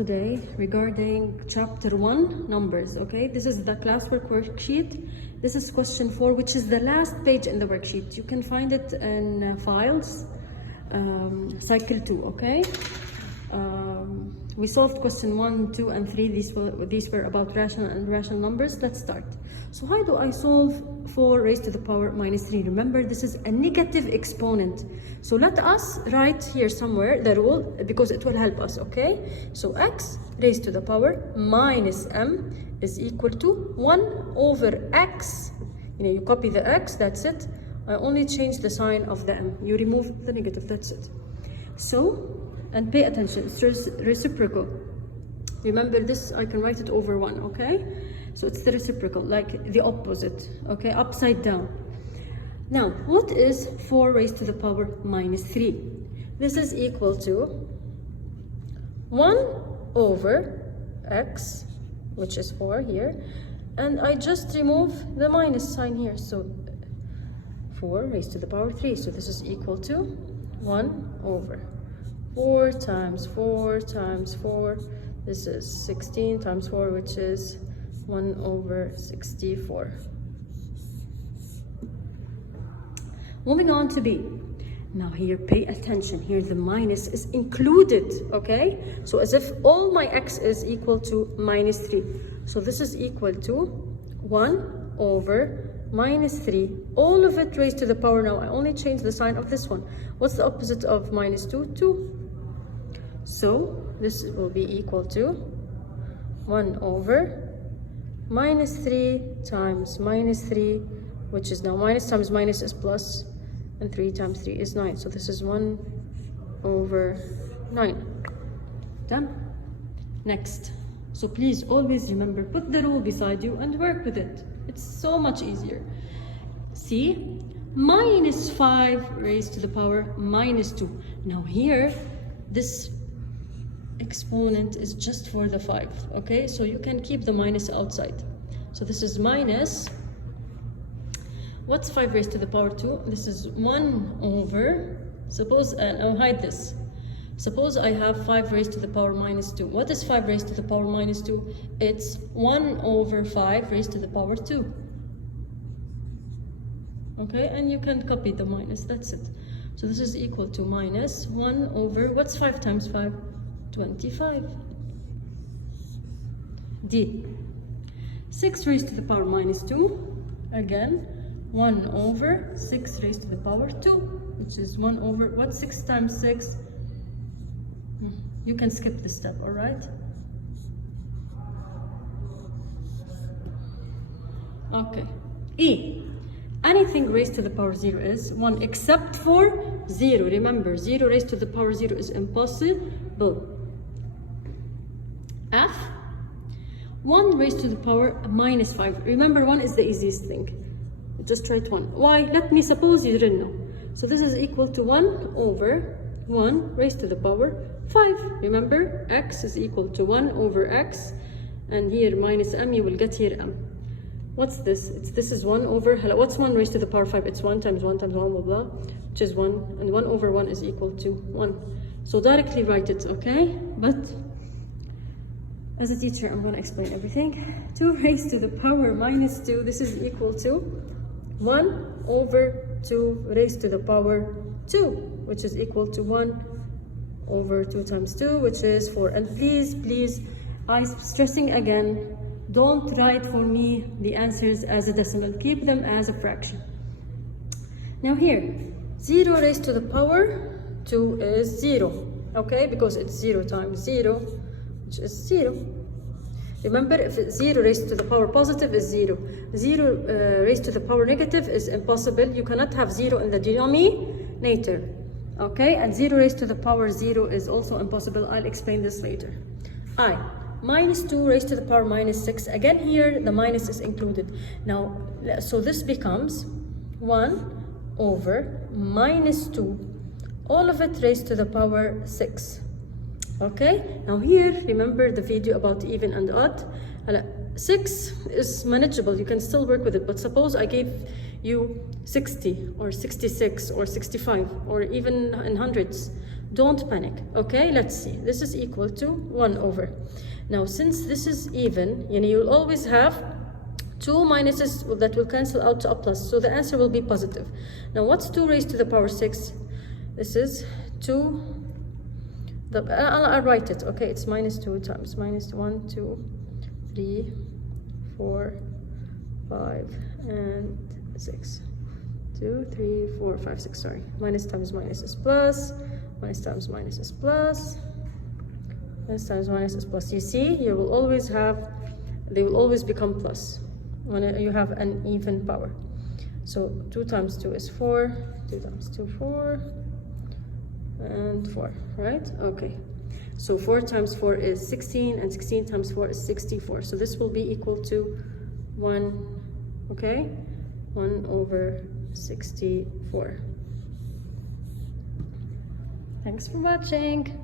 today regarding chapter 1, numbers. Okay, this is the classwork worksheet. This is question 4, which is the last page in the worksheet. You can find it in files, cycle 2. Okay, we solved question 1, 2, and 3. These were about rational and irrational numbers. Let's start. So how do I solve 4 raised to the power minus 3? Remember, this is a negative exponent. So let us write here somewhere the rule, because it will help us, okay? So x raised to the power minus m is equal to 1 over x. You copy the x, that's it. I only change the sign of the m. You remove the negative, that's it. So, and pay attention, it's reciprocal. Remember this, I can write it over 1, okay? So it's the reciprocal, like the opposite, okay? Upside down. Now, what is 4 raised to the power minus 3? This is equal to 1 over x, which is 4 here, and I just remove the minus sign here. So 4 raised to the power 3. So this is equal to 1 over 4 times 4 times 4. This is 16 times 4, which is 1 over 64. Moving on to B. Now here, pay attention. Here the minus is included, okay? So as if all my x is equal to minus 3. So this is equal to 1 over minus 3. All of it raised to the power. Now I only change the sign of this one. What's the opposite of minus 2? 2. So this will be equal to 1 over minus 3 times minus 3, which is now minus times minus is plus, and 3 times 3 is 9. So this is 1 over 9. Done. Next. So please always remember, put the rule beside you and work with it. It's so much easier. See, minus 5 raised to the power minus 2. Now here, this exponent is just for the 5, okay? So you can keep the minus outside. So this is minus, what's 5 raised to the power 2? This is 1 over, suppose, I'll hide this. Suppose I have 5 raised to the power minus 2. What is 5 raised to the power minus 2? It's 1 over 5 raised to the power 2. Okay, and you can copy the minus, that's it. So this is equal to minus 1 over, what's 5 times 5? 25. D. 6 raised to the power minus 2. Again, 1 over 6 raised to the power 2, which is 1 over, what's 6 times 6? You can skip this step, all right? Okay. E. Anything raised to the power 0 is 1 except for 0. Remember, 0 raised to the power 0 is impossible. F. 1 raised to the power minus 5. Remember, 1 is the easiest thing. Just write 1. Why? Let me suppose you didn't know. So this is equal to 1 over 1 raised to the power 5. Remember, x is equal to 1 over x. And here minus m, you will get here m. What's this? This is 1 over, what's 1 raised to the power 5? It's 1 times 1 times 1, blah, blah, which is 1. And 1 over 1 is equal to 1. So directly write it, okay? But as a teacher, I'm going to explain everything. 2 raised to the power minus 2, this is equal to 1 over 2 raised to the power 2, which is equal to 1 over 2 times 2, which is 4. And please, I'm stressing again, don't write for me the answers as a decimal. Keep them as a fraction. Now here, 0 raised to the power 2 is 0, okay? Because it's 0 times 0, which is 0. Remember, if 0 raised to the power positive is 0. 0 raised to the power negative is impossible. You cannot have 0 in the denominator. Okay, and 0 raised to the power 0 is also impossible. I'll explain this later. I. Minus 2 raised to the power minus 6. Again here, the minus is included. Now, so this becomes 1 over minus 2. All of it raised to the power 6. Okay, now here, remember the video about even and odd. 6 is manageable, you can still work with it, but suppose I gave you 60 or 66 or 65 or even in hundreds. Don't panic, okay? Let's see. This is equal to 1 over. Now, since this is even, you'll always have 2 minuses that will cancel out to a plus, so the answer will be positive. Now, what's 2 raised to the power 6? This is 2. I'll write it, okay? It's minus 2 times minus 1, 2, 3, 4, 5, and 6. 2, 3, 4, 5, 6, sorry. Minus times minus is plus, minus times minus is plus, minus times minus is plus. You see, you will always have, they will always become plus when you have an even power. So 2 times 2 is 4, 2 times 2, 4, and 4, right? Okay. So 4 times 4 is 16, and 16 times 4 is 64. So this will be equal to 1, okay? 1 over 64. Thanks for watching.